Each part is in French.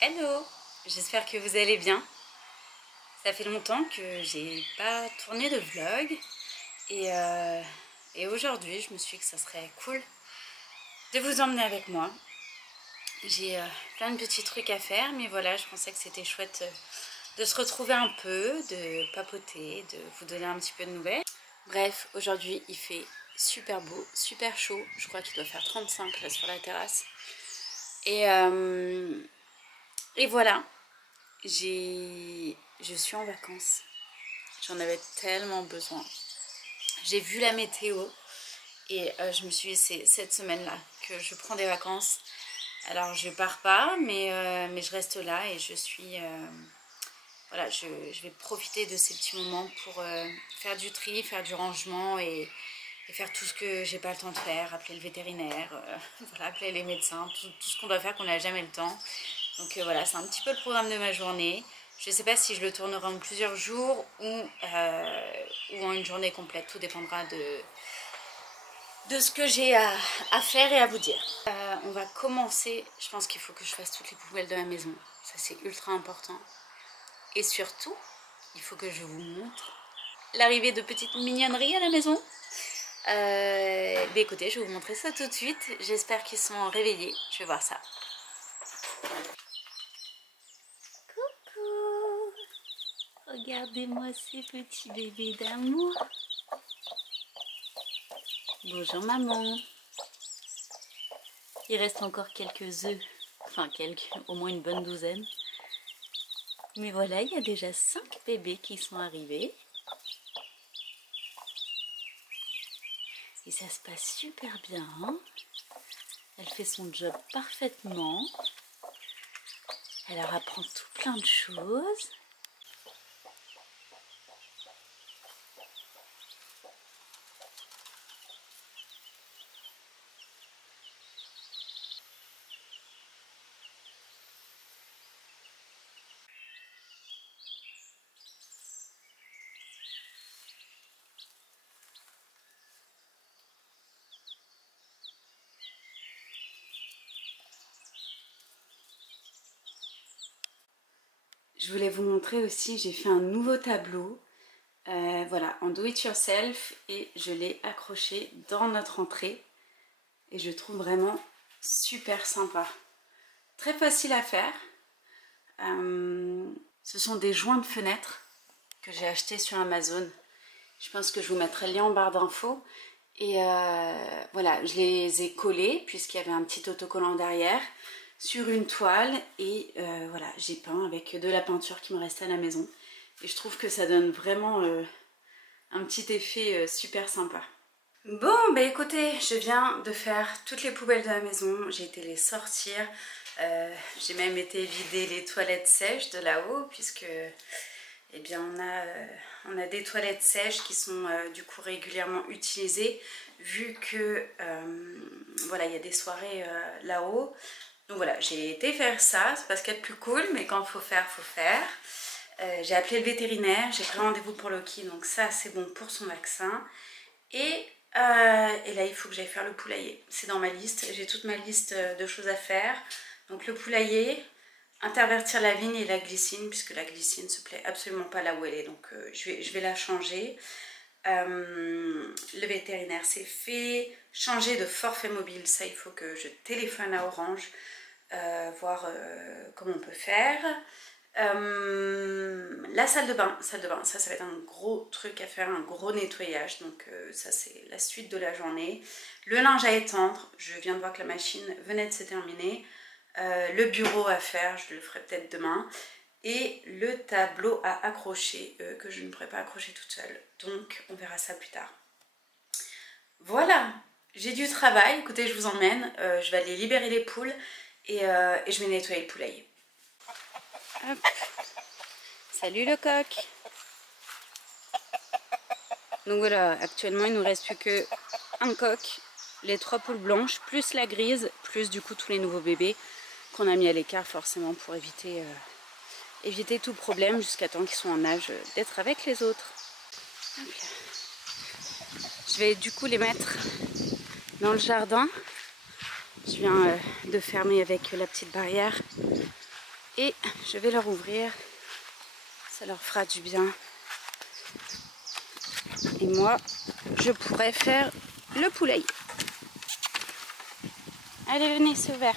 Hello, j'espère que vous allez bien. Ça fait longtemps que j'ai pas tourné de vlog et aujourd'hui je me suis dit que ça serait cool de vous emmener avec moi. J'ai plein de petits trucs à faire, mais voilà, je pensais que c'était chouette de se retrouver un peu, de papoter, de vous donner un petit peu de nouvelles. Bref, aujourd'hui il fait super beau, super chaud, je crois qu'il doit faire 35 là sur la terrasse. Et voilà. Je suis en vacances. J'en avais tellement besoin. J'ai vu la météo et je me suis dit c'est cette semaine-là que je prends des vacances. Alors je pars pas, mais je reste là et je suis voilà, je vais profiter de ces petits moments pour faire du tri, faire du rangement et faire tout ce que j'ai pas le temps de faire, appeler le vétérinaire, voilà, appeler les médecins, tout ce qu'on doit faire qu'on n'a jamais le temps. Donc voilà, c'est un petit peu le programme de ma journée. Je ne sais pas si je le tournerai en plusieurs jours ou en une journée complète. Tout dépendra de ce que j'ai à faire et à vous dire. On va commencer. Je pense qu'il faut que je fasse toutes les poubelles de la maison. Ça, c'est ultra important. Et surtout, il faut que je vous montre l'arrivée de petites mignonneries à la maison. Écoutez, je vais vous montrer ça tout de suite. J'espère qu'ils sont réveillés. Je vais voir ça. Coucou! Regardez-moi ces petits bébés d'amour. Bonjour maman. Il reste encore quelques œufs. Enfin au moins une bonne douzaine. Mais voilà, il y a déjà 5 bébés qui sont arrivés. Et ça se passe super bien. Elle fait son job parfaitement. Elle leur apprend tout plein de choses. Je voulais vous montrer aussi, j'ai fait un nouveau tableau, voilà, en do it yourself et je l'ai accroché dans notre entrée et je trouve vraiment super sympa. Très facile à faire. Ce sont des joints de fenêtre que j'ai achetés sur Amazon. Je pense que je vous mettrai le lien en barre d'infos. Et voilà, je les ai collés puisqu'il y avait un petit autocollant derrière sur une toile et voilà, j'ai peint avec de la peinture qui me restait à la maison et je trouve que ça donne vraiment un petit effet super sympa. Bon, bah écoutez, je viens de faire toutes les poubelles de la maison, j'ai été les sortir, j'ai même été vider les toilettes sèches de là-haut puisque eh bien on a des toilettes sèches qui sont du coup régulièrement utilisées vu que voilà, il y a des soirées là-haut. Donc voilà, j'ai été faire ça, c'est pas ce qu'il y a de plus cool, mais quand il faut faire, faut faire. J'ai appelé le vétérinaire, j'ai pris rendez-vous pour Loki, donc ça c'est bon pour son vaccin. Et là il faut que j'aille faire le poulailler, c'est dans ma liste, j'ai toute ma liste de choses à faire. Donc le poulailler, intervertir la vigne et la glycine, puisque la glycine ne se plaît absolument pas là où elle est, donc je vais la changer. Le vétérinaire c'est fait, changer de forfait mobile, ça il faut que je téléphone à Orange, voir comment on peut faire. La salle de bain, ça va être un gros truc à faire, un gros nettoyage, donc ça c'est la suite de la journée. Le linge à étendre, je viens de voir que la machine venait de se terminer. Le bureau à faire, je le ferai peut-être demain. Et le tableau à accrocher, que je ne pourrais pas accrocher toute seule, donc on verra ça plus tard. Voilà, j'ai du travail, écoutez, je vous emmène, je vais aller libérer les poules et je vais nettoyer le poulailler. Hop. Salut le coq. Donc voilà, actuellement il ne nous reste plus qu'un coq, les 3 poules blanches, plus la grise, plus du coup tous les nouveaux bébés qu'on a mis à l'écart forcément pour éviter tout problème jusqu'à temps qu'ils soient en âge d'être avec les autres. Je vais du coup les mettre dans le jardin. Je viens de fermer avec la petite barrière Et je vais leur ouvrir. Ça leur fera du bien. Et moi, je pourrais faire le poulailler. Allez, venez, c'est ouvert.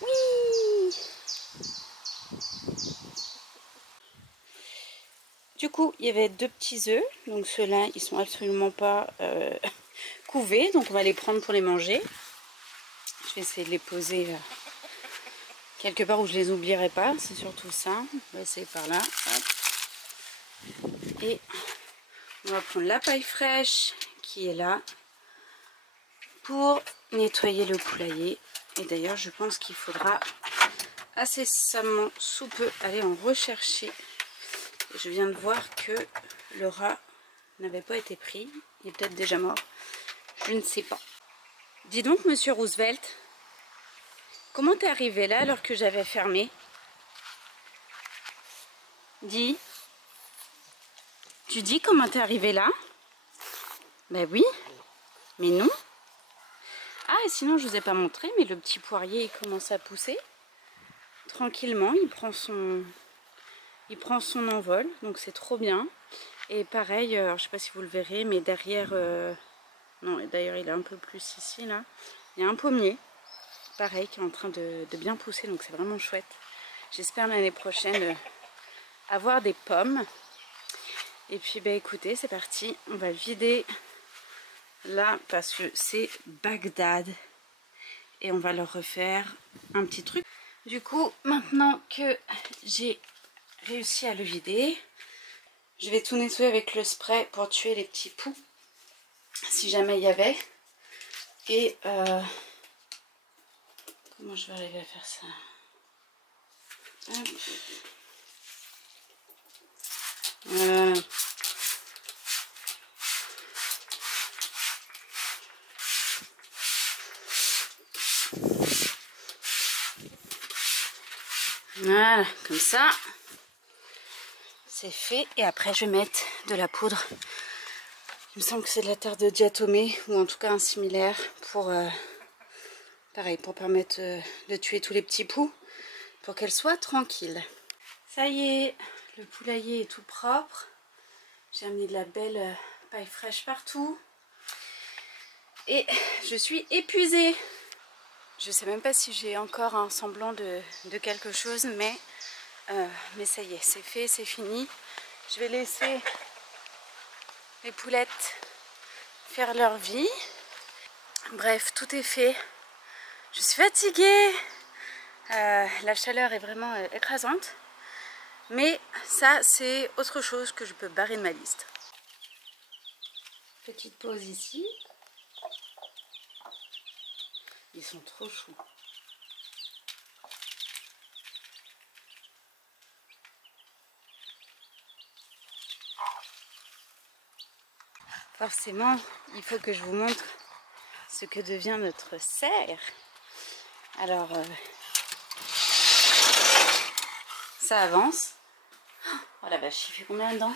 Oui! Du coup, il y avait 2 petits œufs. Donc ceux-là, ils sont absolument pas couvés. Donc on va les prendre pour les manger. Je vais essayer de les poser quelque part où je les oublierai pas. C'est surtout ça. On va essayer par là. Hop. Et on va prendre la paille fraîche qui est là pour nettoyer le poulailler. Et d'ailleurs, je pense qu'il faudra incessamment sous peu aller en rechercher. Je viens de voir que le rat n'avait pas été pris. Il est peut-être déjà mort. Je ne sais pas. Dis donc, monsieur Roosevelt, comment t'es arrivé là alors que j'avais fermé? Dis. Tu dis comment t'es arrivé là? Ben oui. Mais non. Ah, et sinon, je vous ai pas montré, mais le petit poirier, il commence à pousser. Tranquillement, il prend son envol, donc c'est trop bien. Et pareil, alors, je sais pas si vous le verrez, mais derrière, non, d'ailleurs il est un peu plus ici là, il y a un pommier, pareil, qui est en train de bien pousser, donc c'est vraiment chouette. J'espère l'année prochaine avoir des pommes. Et puis bah écoutez, c'est parti, on va le vider là parce que c'est Bagdad et on va leur refaire un petit truc. Du coup, maintenant que j'ai réussi à le vider, je vais tout nettoyer avec le spray pour tuer les petits poux si jamais il y avait. Et comment je vais arriver à faire ça? Hop. Voilà, comme ça c'est fait. Et après je vais mettre de la poudre, il me semble que c'est de la terre de diatomée ou en tout cas un similaire pour pareil, pour permettre de tuer tous les petits poux pour qu'elle soit tranquille. Ça y est, le poulailler est tout propre. J'ai amené de la belle paille fraîche partout et je suis épuisée. Je sais même pas si j'ai encore un semblant de quelque chose, mais ça y est, c'est fait, c'est fini. Je vais laisser les poulettes faire leur vie. Bref, tout est fait. Je suis fatiguée. La chaleur est vraiment écrasante. Mais ça, c'est autre chose que je peux barrer de ma liste. Petite pause ici. Ils sont trop choux. Forcément, il faut que je vous montre ce que devient notre serre. Alors, ça avance. Oh la vache, il fait combien dedans?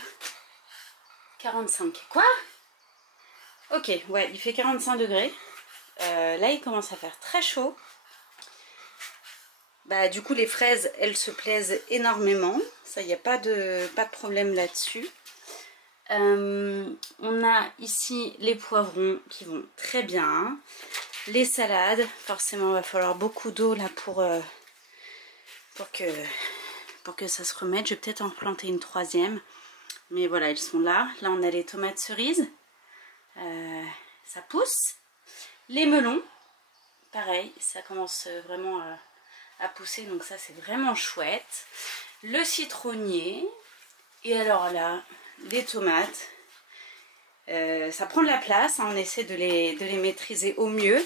45. Quoi? Ok, ouais, il fait 45 degrés. Là, il commence à faire très chaud. Bah, du coup, les fraises, elles se plaisent énormément. Ça, il n'y a pas de problème là-dessus. On a ici les poivrons qui vont très bien. Les salades, forcément, il va falloir beaucoup d'eau là pour que ça se remette. Je vais peut-être en replanter une troisième. Mais voilà, ils sont là. Là, on a les tomates cerises. Ça pousse. Les melons, pareil, ça commence vraiment à pousser. Donc ça, c'est vraiment chouette. Le citronnier. Et alors là, les tomates. Ça prend de la place. Hein, on essaie de les maîtriser au mieux.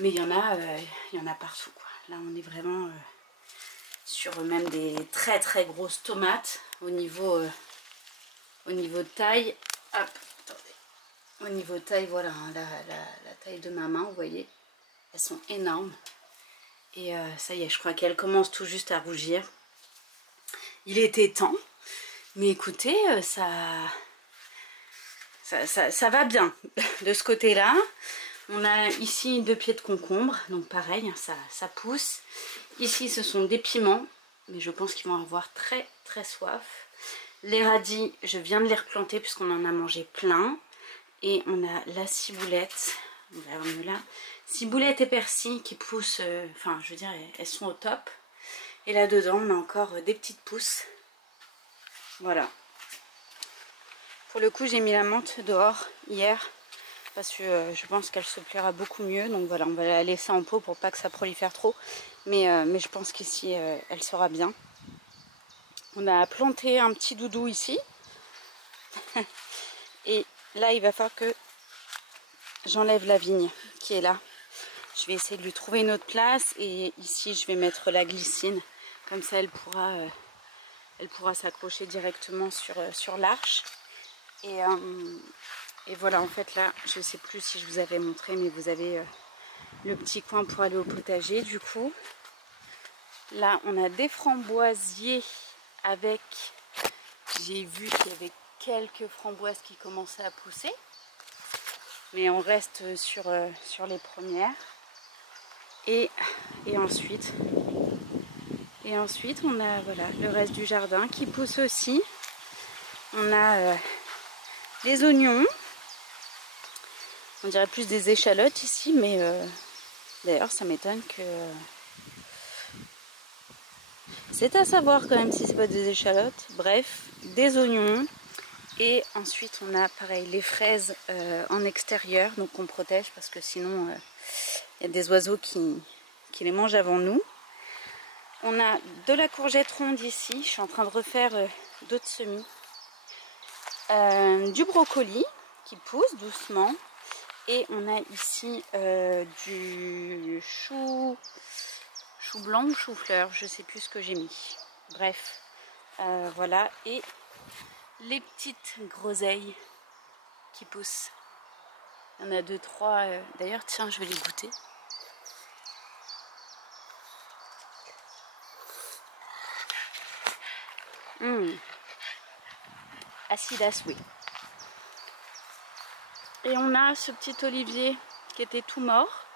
Mais il y en a partout, quoi. Là, on est vraiment sur même des très très grosses tomates au niveau de taille. Hop, attendez. Au niveau de taille, voilà, hein, la taille de ma main, vous voyez, elles sont énormes. Et ça y est, je crois qu'elles commencent tout juste à rougir. Il était temps. Mais écoutez, ça va bien de ce côté-là. On a ici 2 pieds de concombre, donc pareil, ça pousse. Ici ce sont des piments, mais je pense qu'ils vont avoir très très soif. Les radis, je viens de les replanter puisqu'on en a mangé plein. Et on a la ciboulette, on va voir là, ciboulette et persil qui poussent, enfin je veux dire elles sont au top. Et là dedans on a encore des petites pousses. Voilà. Pour le coup j'ai mis la menthe dehors hier parce que je pense qu'elle se plaira beaucoup mieux. Donc voilà, on va la laisser en pot pour pas que ça prolifère trop. Mais je pense qu'ici elle sera bien. On a planté un petit doudou ici. Et là il va falloir que j'enlève la vigne qui est là. Je vais essayer de lui trouver une autre place. Et ici je vais mettre la glycine. Comme ça elle pourra s'accrocher directement sur l'arche. Et voilà, en fait là, je ne sais plus si je vous avais montré, mais vous avez le petit coin pour aller au potager du coup. Là on a des framboisiers avec, j'ai vu qu'il y avait quelques framboises qui commençaient à pousser. Mais on reste sur les premières. Et ensuite on a voilà, le reste du jardin qui pousse aussi. On a les oignons. On dirait plus des échalotes ici, mais d'ailleurs ça m'étonne que... c'est à savoir quand même si c'est pas des échalotes. Bref, des oignons. Et ensuite on a pareil les fraises en extérieur, donc on protège parce que sinon il y a des oiseaux qui les mangent avant nous. On a de la courgette ronde ici, je suis en train de refaire d'autres semis. Du brocoli qui pousse doucement. Et on a ici du chou blanc ou chou fleur, je sais plus ce que j'ai mis. Bref, voilà. Et les petites groseilles qui poussent. Il y en a 2, 3. D'ailleurs, tiens, je vais les goûter. Acide à souhait. Et on a ce petit olivier qui était tout mort,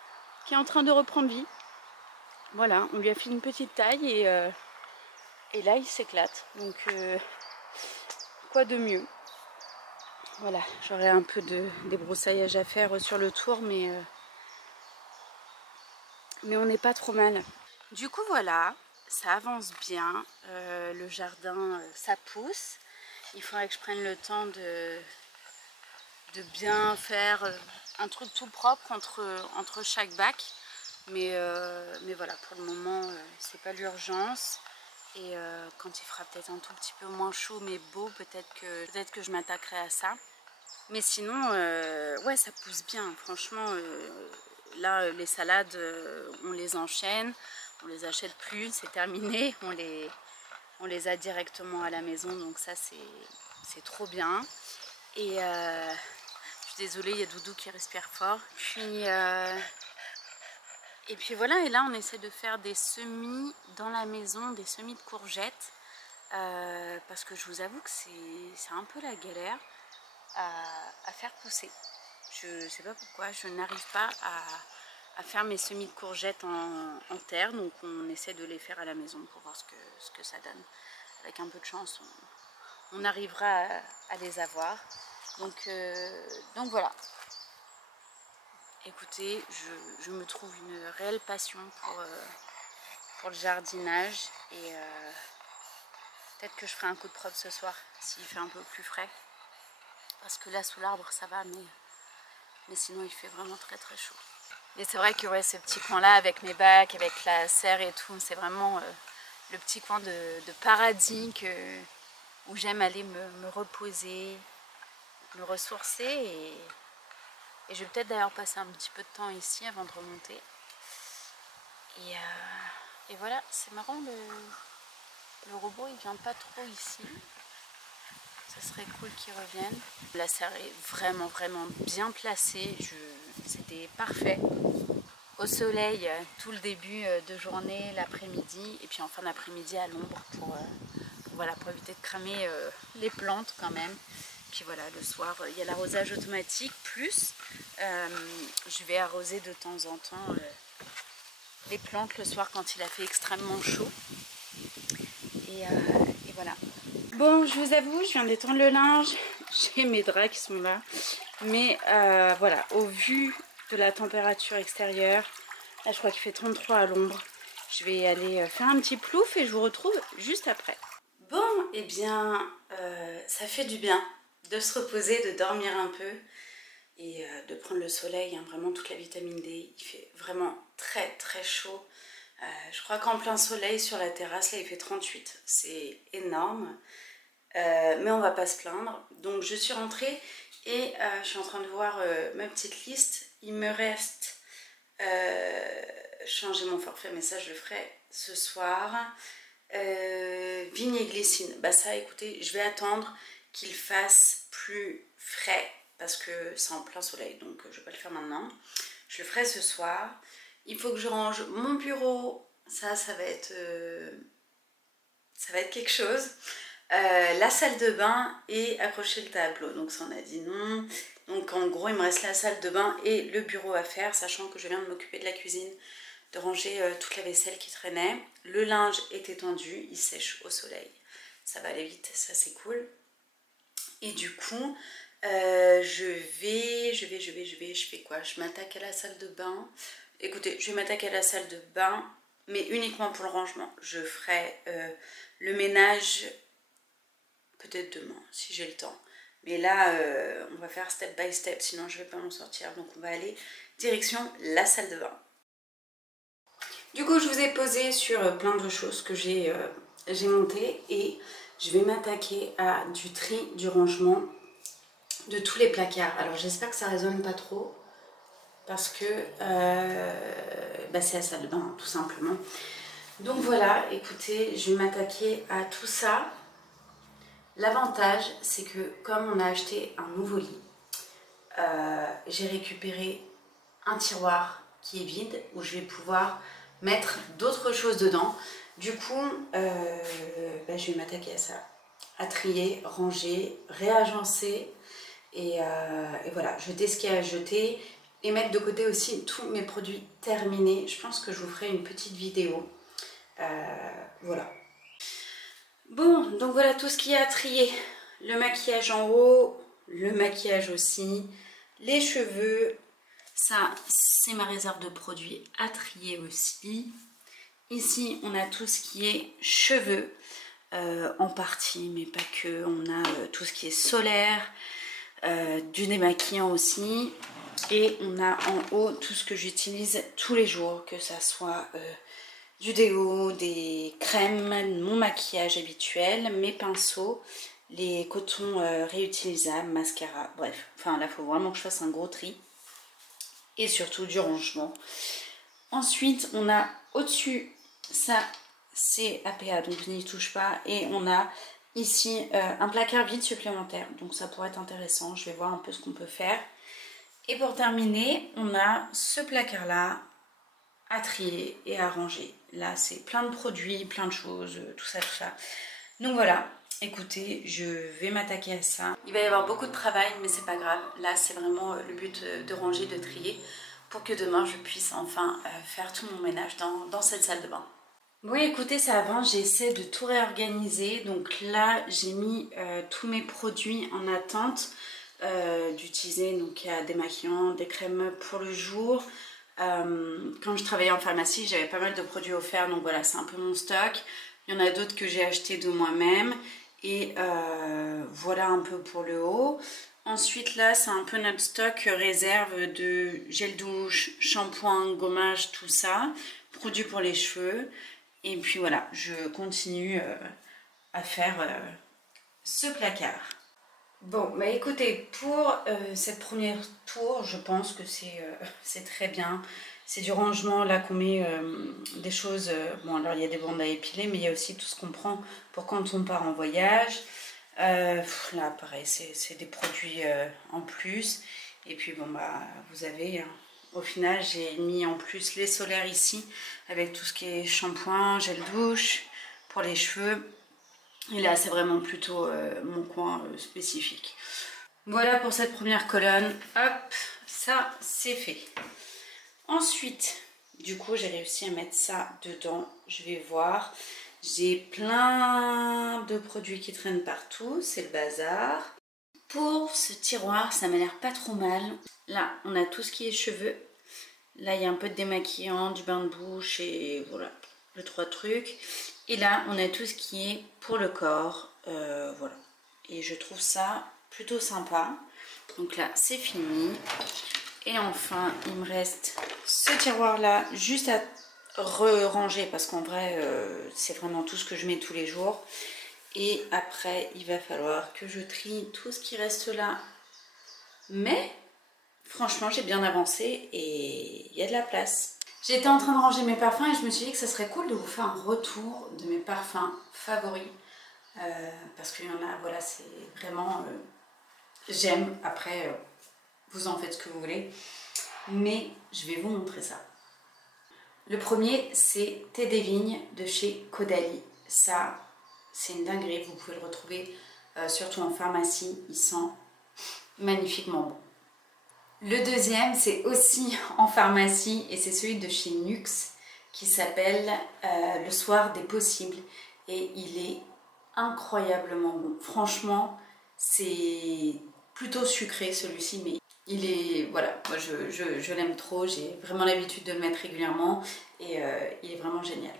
qui est en train de reprendre vie. Voilà, on lui a fait une petite taille et là il s'éclate. Donc quoi de mieux? Voilà, j'aurais un peu de débroussaillage à faire sur le tour, mais on n'est pas trop mal. Du coup voilà, ça avance bien. Le jardin, ça pousse. Il faudrait que je prenne le temps de bien faire un truc tout propre entre chaque bac. Mais voilà, pour le moment, c'est pas l'urgence. Et quand il fera peut-être un tout petit peu moins chaud mais beau, peut-être que je m'attaquerai à ça. Mais sinon, ouais, ça pousse bien. Franchement, là, les salades, on les enchaîne. On les achète plus, c'est terminé. On les a directement à la maison, donc ça, c'est trop bien. Et je suis désolée, il y a Doudou qui respire fort. Et puis voilà, et là on essaie de faire des semis dans la maison, des semis de courgettes, parce que je vous avoue que c'est un peu la galère à faire pousser. Je sais pas pourquoi, je n'arrive pas à faire mes semis de courgettes en terre, donc on essaie de les faire à la maison pour voir ce que ça donne. Avec un peu de chance, on arrivera à les avoir. Donc voilà. Écoutez, je me trouve une réelle passion pour le jardinage et peut-être que je ferai un coup de prod ce soir s'il fait un peu plus frais. Parce que là sous l'arbre ça va, mais sinon il fait vraiment très très chaud. Et c'est vrai que ouais, ce petit coin là avec mes bacs, avec la serre et tout, c'est vraiment le petit coin de paradis où j'aime aller me reposer, me ressourcer et je vais peut-être d'ailleurs passer un petit peu de temps ici avant de remonter. Et voilà, c'est marrant, le robot il vient pas trop ici. Ça serait cool qu'il revienne. La serre est vraiment vraiment bien placée, c'était parfait. Au soleil tout le début de journée, l'après-midi et puis en fin d'après-midi à l'ombre pour éviter de cramer les plantes quand même. Puis voilà, le soir il y a l'arrosage automatique plus Je vais arroser de temps en temps les plantes le soir quand il a fait extrêmement chaud. Et voilà. Bon, je vous avoue, je viens d'étendre le linge. J'ai mes draps qui sont là. Mais voilà, au vu de la température extérieure, là je crois qu'il fait 33 à l'ombre. Je vais aller faire un petit plouf et je vous retrouve juste après. Bon, eh bien, ça fait du bien de se reposer, de dormir un peu et de prendre le soleil, hein, vraiment toute la vitamine D. Il fait vraiment très très chaud. Je crois qu'en plein soleil sur la terrasse, là il fait 38, c'est énorme. Mais on va pas se plaindre. Donc je suis rentrée et je suis en train de voir ma petite liste. Il me reste changer mon forfait, mais ça je le ferai ce soir. Vigne et glycine, bah ça écoutez, je vais attendre qu'il fasse plus frais parce que c'est en plein soleil, donc je vais pas le faire maintenant. Je le ferai ce soir. Il faut que je range mon bureau, ça va être quelque chose. La salle de bain et accrocher le tableau, donc ça on a dit non. Donc en gros il me reste la salle de bain et le bureau à faire, sachant que je viens de m'occuper de la cuisine, de ranger toute la vaisselle qui traînait. Le linge est étendu, il sèche au soleil, ça va aller vite, ça c'est cool. Et du coup je fais quoi? Je m'attaque à la salle de bain. Écoutez, je vais m'attaquer à la salle de bain, mais uniquement pour le rangement. Je ferai le ménage peut-être demain si j'ai le temps, mais là on va faire step by step, sinon je vais pas m'en sortir. Donc on va aller direction la salle de bain. Du coup je vous ai posé sur plein de choses que j'ai montées et je vais m'attaquer à du tri, du rangement de tous les placards. Alors j'espère que ça résonne pas trop parce que bah, c'est la salle de bain tout simplement. Donc voilà, écoutez, je vais m'attaquer à tout ça. L'avantage, c'est que comme on a acheté un nouveau lit, j'ai récupéré un tiroir qui est vide où je vais pouvoir mettre d'autres choses dedans. Du coup, bah, je vais m'attaquer à ça, à trier, ranger, réagencer et voilà, jeter ce qu'il y a à jeter et mettre de côté aussi tous mes produits terminés. Je pense que je vous ferai une petite vidéo. Voilà. Bon, donc voilà tout ce qu'il y a à trier. Le maquillage en haut, le maquillage aussi, les cheveux. Ça, c'est ma réserve de produits à trier aussi. Ici, on a tout ce qui est cheveux, en partie, mais pas que. On a tout ce qui est solaire, du démaquillant aussi. Et on a en haut tout ce que j'utilise tous les jours, que ça soit du déo, des crèmes, mon maquillage habituel, mes pinceaux, les cotons réutilisables, mascara, bref. Enfin là, il faut vraiment que je fasse un gros tri. Et surtout du rangement. Ensuite, on a au-dessus, ça c'est APA, donc je n'y touche pas. Et on a ici un placard vide supplémentaire, donc ça pourrait être intéressant. Je vais voir un peu ce qu'on peut faire. Et pour terminer, on a ce placard-là à trier et à ranger. Là, c'est plein de produits, plein de choses, tout ça, tout ça. Donc voilà, écoutez, je vais m'attaquer à ça. Il va y avoir beaucoup de travail, mais c'est pas grave. Là, c'est vraiment le but de ranger, de trier, pour que demain, je puisse enfin faire tout mon ménage dans cette salle de bain. Bon, écoutez, ça avance, j'essaie de tout réorganiser. Donc là, j'ai mis tous mes produits en attente d'utiliser. Donc il y a des maquillants, des crèmes pour le jour. Quand je travaillais en pharmacie, j'avais pas mal de produits offerts, donc voilà, c'est un peu mon stock. Il y en a d'autres que j'ai achetés de moi-même et voilà un peu pour le haut. Ensuite là, c'est un peu notre stock réserve de gel douche, shampoing, gommage, tout ça, produits pour les cheveux. Et puis voilà, je continue à faire ce placard. Bon, bah écoutez, pour cette première tour, je pense que c'est très bien. C'est du rangement, là qu'on met des choses... bon, alors il y a des bandes à épiler, mais il y a aussi tout ce qu'on prend pour quand on part en voyage. Là, pareil, c'est des produits en plus. Et puis, bon, bah, vous avez... Hein, au final, j'ai mis en plus les solaires ici, avec tout ce qui est shampoing, gel douche, pour les cheveux. Et là, c'est vraiment plutôt mon coin spécifique. Voilà pour cette première colonne. Hop, ça c'est fait. Ensuite, du coup j'ai réussi à mettre ça dedans. Je vais voir. J'ai plein de produits qui traînent partout, c'est le bazar. Pour ce tiroir, ça m'a l'air pas trop mal. Là, on a tout ce qui est cheveux. Là, il y a un peu de démaquillant, du bain de bouche et voilà, les 3 trucs. Et là, on a tout ce qui est pour le corps. Voilà. Et je trouve ça plutôt sympa. Donc là, c'est fini. Et enfin, il me reste ce tiroir-là, juste à ranger parce qu'en vrai, c'est vraiment tout ce que je mets tous les jours. Et après, il va falloir que je trie tout ce qui reste là. Mais franchement, j'ai bien avancé et il y a de la place. J'étais en train de ranger mes parfums et je me suis dit que ça serait cool de vous faire un retour de mes parfums favoris. Parce qu'il y en a, voilà, c'est vraiment... j'aime. Après, vous en faites ce que vous voulez. Mais je vais vous montrer ça. Le premier, c'est Thé des Vignes de chez Caudalie. Ça, c'est une dinguerie. Vous pouvez le retrouver surtout en pharmacie. Il sent magnifiquement bon. Le deuxième, c'est aussi en pharmacie et c'est celui de chez Nuxe qui s'appelle Le Soir des Possibles. Et il est incroyablement bon. Franchement, c'est plutôt sucré celui-ci, mais il est, voilà, moi je l'aime trop. J'ai vraiment l'habitude de le mettre régulièrement et il est vraiment génial.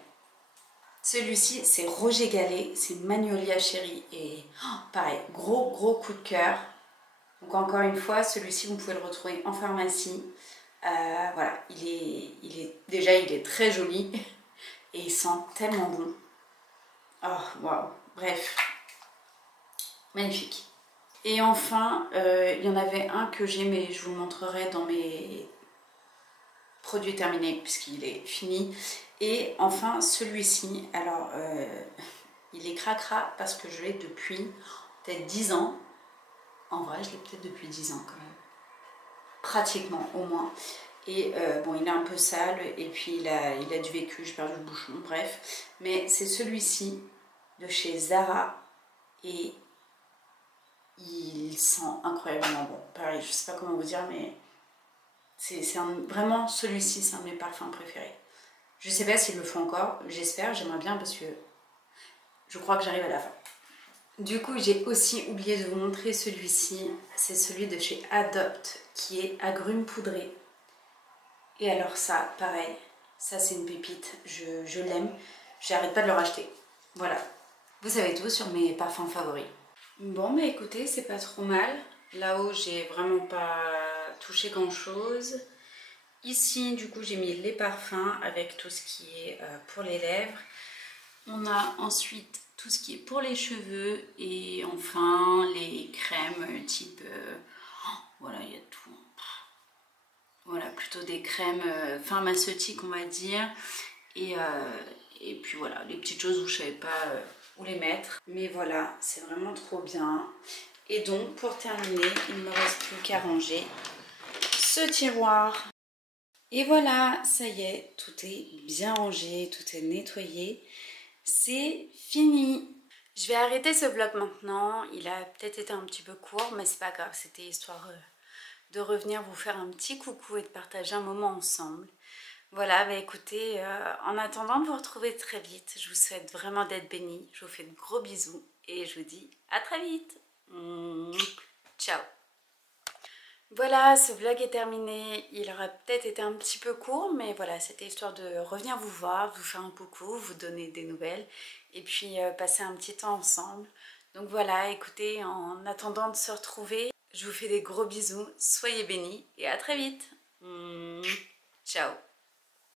Celui-ci, c'est Roger Gallet, c'est Magnolia Cherry et pareil, gros coup de cœur. Donc encore une fois, celui-ci vous pouvez le retrouver en pharmacie. Voilà, il est très joli et il sent tellement bon. Oh waouh, bref, magnifique. Et enfin, il y en avait un que j'ai, mais je vous le montrerai dans mes produits terminés puisqu'il est fini. Et enfin celui-ci, alors il est cracra parce que je l'ai depuis peut-être 10 ans. En vrai, je l'ai peut-être depuis 10 ans quand même. Pratiquement, au moins. Et bon, il est un peu sale et puis il a du vécu, j'ai perdu le bouchon, bref. Mais c'est celui-ci de chez Zara et il sent incroyablement bon. Pareil, je sais pas comment vous dire, mais c'est vraiment celui-ci, c'est un de mes parfums préférés. Je sais pas s'ils le font encore, j'espère, j'aimerais bien parce que je crois que j'arrive à la fin. Du coup, j'ai aussi oublié de vous montrer celui-ci. C'est celui de chez Adopt qui est agrumes poudrés. Et alors ça, pareil, ça c'est une pépite. Je l'aime. J'arrête pas de le racheter. Voilà. Vous savez tout sur mes parfums favoris. Bon, mais écoutez, c'est pas trop mal. Là-haut, j'ai vraiment pas touché grand-chose. Ici, du coup, j'ai mis les parfums avec tout ce qui est pour les lèvres. On a ensuite tout ce qui est pour les cheveux et enfin les crèmes type voilà, il y a tout, voilà, plutôt des crèmes pharmaceutiques on va dire et puis voilà, les petites choses où je savais pas où les mettre, mais voilà, c'est vraiment trop bien. Et donc pour terminer, il ne me reste plus qu'à ranger ce tiroir. Et voilà, ça y est, tout est bien rangé, tout est nettoyé. C'est fini. Je vais arrêter ce vlog maintenant. Il a peut-être été un petit peu court, mais c'est pas grave. C'était histoire de revenir vous faire un petit coucou et de partager un moment ensemble. Voilà, bah écoutez, en attendant de vous retrouver très vite, je vous souhaite vraiment d'être bénis. Je vous fais de gros bisous et je vous dis à très vite. Ciao. Voilà, ce vlog est terminé. Il aura peut-être été un petit peu court, mais voilà, c'était histoire de revenir vous voir, vous faire un coucou, vous donner des nouvelles et puis passer un petit temps ensemble. Donc voilà, écoutez, en attendant de se retrouver, je vous fais des gros bisous, soyez bénis et à très vite. Ciao.